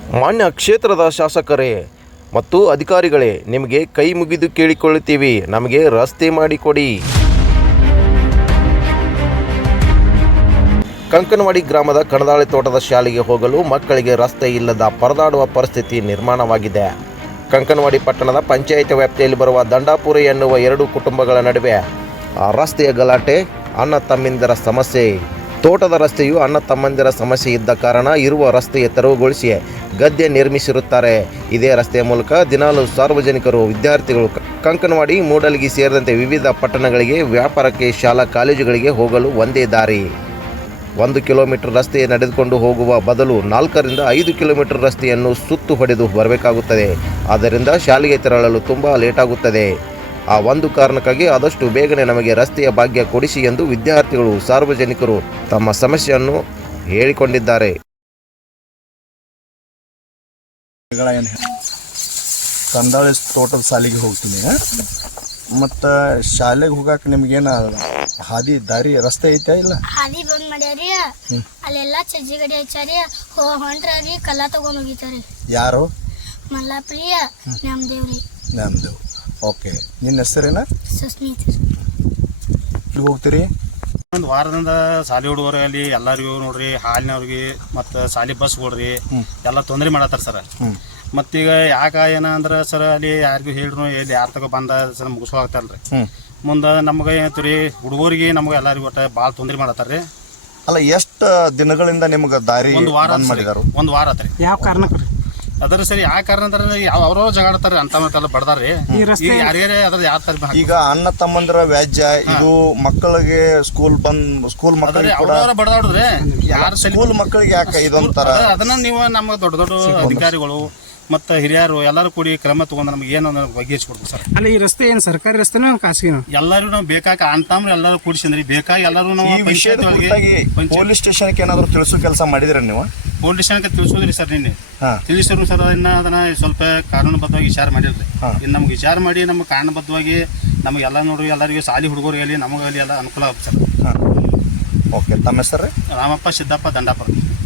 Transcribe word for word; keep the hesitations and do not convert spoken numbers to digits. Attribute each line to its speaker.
Speaker 1: ಮಾನ್ಯ ಕ್ಷೇತ್ರದ ಶಾಸಕರೇ ಮತ್ತು ಅಧಿಕಾರಿಗಳೇ, ನಿಮಗೆ ಕೈ ಮುಗಿದು ಕೇಳಿಕೊಳ್ಳುತ್ತೀವಿ, ನಮಗೆ ರಸ್ತೆ ಮಾಡಿಕೊಡಿ. ಕಂಕನವಾಡಿ ಗ್ರಾಮದ ಕಣದಾಳಿ ತೋಟದ ಶಾಲೆಗೆ ಹೋಗಲು ಮಕ್ಕಳಿಗೆ ರಸ್ತೆ ಇಲ್ಲದ ಪರದಾಡುವ ಪರಿಸ್ಥಿತಿ ನಿರ್ಮಾಣವಾಗಿದೆ. ಕಂಕನವಾಡಿ ಪಟ್ಟಣದ ಪಂಚಾಯತ್ ವ್ಯಾಪ್ತಿಯಲ್ಲಿ ಬರುವ ದಂಡಾಪುರ ಎನ್ನುವ ಎರಡು ಕುಟುಂಬಗಳ ನಡುವೆ ರಸ್ತೆಯ ಗಲಾಟೆ, ಅಣ್ಣ ತಮ್ಮಂದಿರ ಸಮಸ್ಯೆ. ತೋಟದ ರಸ್ತೆಯು ಅಣ್ಣ ತಮ್ಮಂದಿರ ಸಮಸ್ಯೆ ಇದ್ದ ಕಾರಣ ಇರುವ ರಸ್ತೆಯ ತೆರವುಗೊಳಿಸಿ ಗದ್ದೆ ನಿರ್ಮಿಸಿರುತ್ತಾರೆ. ಇದೇ ರಸ್ತೆಯ ಮೂಲಕ ದಿನಾಲು ಸಾರ್ವಜನಿಕರು, ವಿದ್ಯಾರ್ಥಿಗಳು ಕಂಕನವಾಡಿ, ಮೂಡಲಗಿ ಸೇರಿದಂತೆ ವಿವಿಧ ಪಟ್ಟಣಗಳಿಗೆ, ವ್ಯಾಪಾರಕ್ಕೆ, ಶಾಲಾ ಕಾಲೇಜುಗಳಿಗೆ ಹೋಗಲು ಒಂದೇ ದಾರಿ. ಒಂದು ಕಿಲೋಮೀಟರ್ ರಸ್ತೆ ನಡೆದುಕೊಂಡು ಹೋಗುವ ಬದಲು ನಾಲ್ಕರಿಂದ ಐದು ಕಿಲೋಮೀಟರ್ ರಸ್ತೆಯನ್ನು ಸುತ್ತು ಹೊಡೆದು ಬರಬೇಕಾಗುತ್ತದೆ. ಆದ್ದರಿಂದ ಶಾಲೆಗೆ ತೆರಳಲು ತುಂಬ ಲೇಟಾಗುತ್ತದೆ. ಆ ಒಂದು ಕಾರಣಕ್ಕಾಗಿ ಆದಷ್ಟು ಬೇಗನೆ ನಮಗೆ ರಸ್ತೆಯ ಭಾಗ್ಯ ಕೊಡಿಸಿ ಎಂದು ವಿದ್ಯಾರ್ಥಿಗಳು, ಸಾರ್ವಜನಿಕರು ತಮ್ಮ ಸಮಸ್ಯೆಯನ್ನು ಹೇಳಿಕೊಂಡಿದ್ದಾರೆ.
Speaker 2: ಕಂದಾಳಿ ತೋಟದ ಶಾಲೆಗೆ ಹೋಗ್ತೀನಿ, ಮತ್ತು ಶಾಲೆಗೆ ಹೋಗಾಕ ನಿಮ್ಗೇನ ಹಾದಿ ದಾರಿ ರಸ್ತೆ ಐತೆ ಇಲ್ಲ?
Speaker 3: ಹಾದಿ ಬಂದ್ ಮಾಡ್ಯಾರಿ, ಅಲ್ಲೆಲ್ಲ ಚಜ್ಜಿ ಗಡಿ ಹಚ್ಚಾರಿ, ಹೋ ಹೊಂಟ್ರಿ ಕಲ್ಲ ತಗೊಂಡ್ ಹೋಗಿತಾರಿ.
Speaker 2: ಯಾರು?
Speaker 3: ಮಲ್ಲಾಪ್ರಿಯ ನಾಮದೇವ್ರಿ.
Speaker 2: ನಾಮದೇವ್. ಓಕೆ, ನಿನ್ನ ಹೆಸರೇನ?
Speaker 3: ಸುಸ್ಮಿತ್.
Speaker 2: ಇಲ್ಲಿ ಹೋಗ್ತೀರಿ?
Speaker 4: ಒಂದು ವಾರದಿಂದ ಶಾಲೆ ಹುಡುಗರು ಅಲ್ಲಿ ಎಲ್ಲರಿಗೂ ನೋಡ್ರಿ, ಹಾಲಿನವ್ರಿಗೆ ಮತ್ತು ಶಾಲೆ ಬಸ್ಗಳ್ರಿ ಎಲ್ಲ ತೊಂದರೆ ಮಾಡತ್ತಾರ ಸರ್. ಮತ್ತೀಗ ಯಾಕ ಏನ ಅಂದ್ರೆ ಸರ್, ಅಲ್ಲಿ ಯಾರಿಗೂ ಹೇಳ್ರು ಎಲ್ಲಿ ಯಾರ ತಗೋ ಬಂದ ಸರ್ ಮುಗಿಸೋ ಆಗ್ತಾರಲ್ರಿ. ಮುಂದೆ ನಮ್ಗೆ ಏನೈತಿ ರೀ, ಹುಡುಗರಿಗೆ ನಮ್ಗೆ ಎಲ್ಲರಿಗೂ ಒಟ್ಟು ಭಾಳ ತೊಂದರೆ ಮಾಡತ್ತಾರ್ರಿ.
Speaker 2: ಅಲ್ಲ, ಎಷ್ಟು ದಿನಗಳಿಂದ ನಿಮ್ಗೆ ದಾರಿ
Speaker 4: ಒಂದು ವಾರ
Speaker 2: ಮಾಡಿದಾರು?
Speaker 4: ಒಂದು ವಾರ ಆತ್ರಿ.
Speaker 5: ಯಾವ ಕಾರಣಕ್ಕೆ?
Speaker 4: ಅದ್ರ ಸರಿ ಯಾವ ಕಾರಣ ಅಂದ್ರೆ ಯಾವ ಅವ್ರೋ ಜಗಾಡ್ತಾರ ಅಂತ ಮತ್ತೆಲ್ಲ ಬಡ್ದಾರ್ರಿ. ಈಗ ಯಾರ್ಯಾರೇ ಅದ್ರ ಯಾವ ತರ
Speaker 2: ಈಗ ಅಣ್ಣ ತಮ್ಮಂದ್ರ ವ್ಯಾಜ್ಯ ಇದು ಮಕ್ಕಳಿಗೆ ಸ್ಕೂಲ್ ಬಂದ್ ಸ್ಕೂಲ್ ಮಕ್ಕಳಿಗೆ
Speaker 4: ಅವ್ರವ್ರ ಬಡ್ದಾಡ್ರಿ. ಯಾರು
Speaker 2: ಸ್ಕೂಲ್ ಮಕ್ಕಳಿಗೆ ಯಾಕೆ ಇದೊಂಥರ?
Speaker 4: ಅದನ್ನ ನೀವು ನಮ್ಮ ದೊಡ್ಡ ದೊಡ್ಡ ಅಧಿಕಾರಿಗಳು ಮತ್ತು ಹಿರಿಯರು ಎಲ್ಲರೂ ಕೂಡಿ ಕ್ರಮ ತಗೊಂಡು ನಮ್ಗೆ ಏನು ಬಗೆಹರಿಸ್ಕೊಡ್ತೀವಿ ಸರ್.
Speaker 5: ಅಲ್ಲ, ಈ ರಸ್ತೆ ಏನು ಸರ್ಕಾರಿ ರಸ್ತೆನೋ ಖಾಸಗಿನೋ?
Speaker 4: ಎಲ್ಲರೂ ನಾವು ಬೇಕಾಗಿ ಅಂತಂದ್ರೆ ಎಲ್ಲರೂ ಕೂಡಿಸಿದ್ರಿ, ಬೇಕಾಗಿ ಎಲ್ಲರೂ ನಾವು
Speaker 2: ಪೊಲೀಸ್ ಸ್ಟೇಷನ್ಗೆ ಏನಾದ್ರು ತಿಳಿಸೋ ಕೆಲಸ ಮಾಡಿದ್ರಿ ನೀವು?
Speaker 4: ಪೊಲೀಸ್ ಸ್ಟೇಷನ್ಗೆ ತಿಳಿಸೋದ್ರಿ ಸರ್. ನಿನ್ನೆ ತಿಳಿಸಿದ್ರು ಸರ್. ಇನ್ನ ಅದನ್ನ ಸ್ವಲ್ಪ ಕಾನೂನುಬದ್ಧವಾಗಿ ವಿಚಾರ ಮಾಡಿರ್ರಿ. ಇನ್ನು ನಮ್ಗೆ ವಿಚಾರ ಮಾಡಿ ನಮ್ಗೆ ಕಾನೂನುಬದ್ಧವಾಗಿ ನಮಗೆಲ್ಲ ನೋಡ್ರಿ, ಎಲ್ಲರಿಗೂ ಶಾಲಿ ಹುಡುಗರಿಗೆ ನಮಗಲ್ಲಿ ಎಲ್ಲ ಅನುಕೂಲ ಆಗುತ್ತೆ ಸರ್.
Speaker 2: ಓಕೆ, ತಮ್ಮ ಹೆಸರು?
Speaker 4: ರಾಮಪ್ಪ ಸಿದ್ದಪ್ಪ ದಂಡಾಪುರ.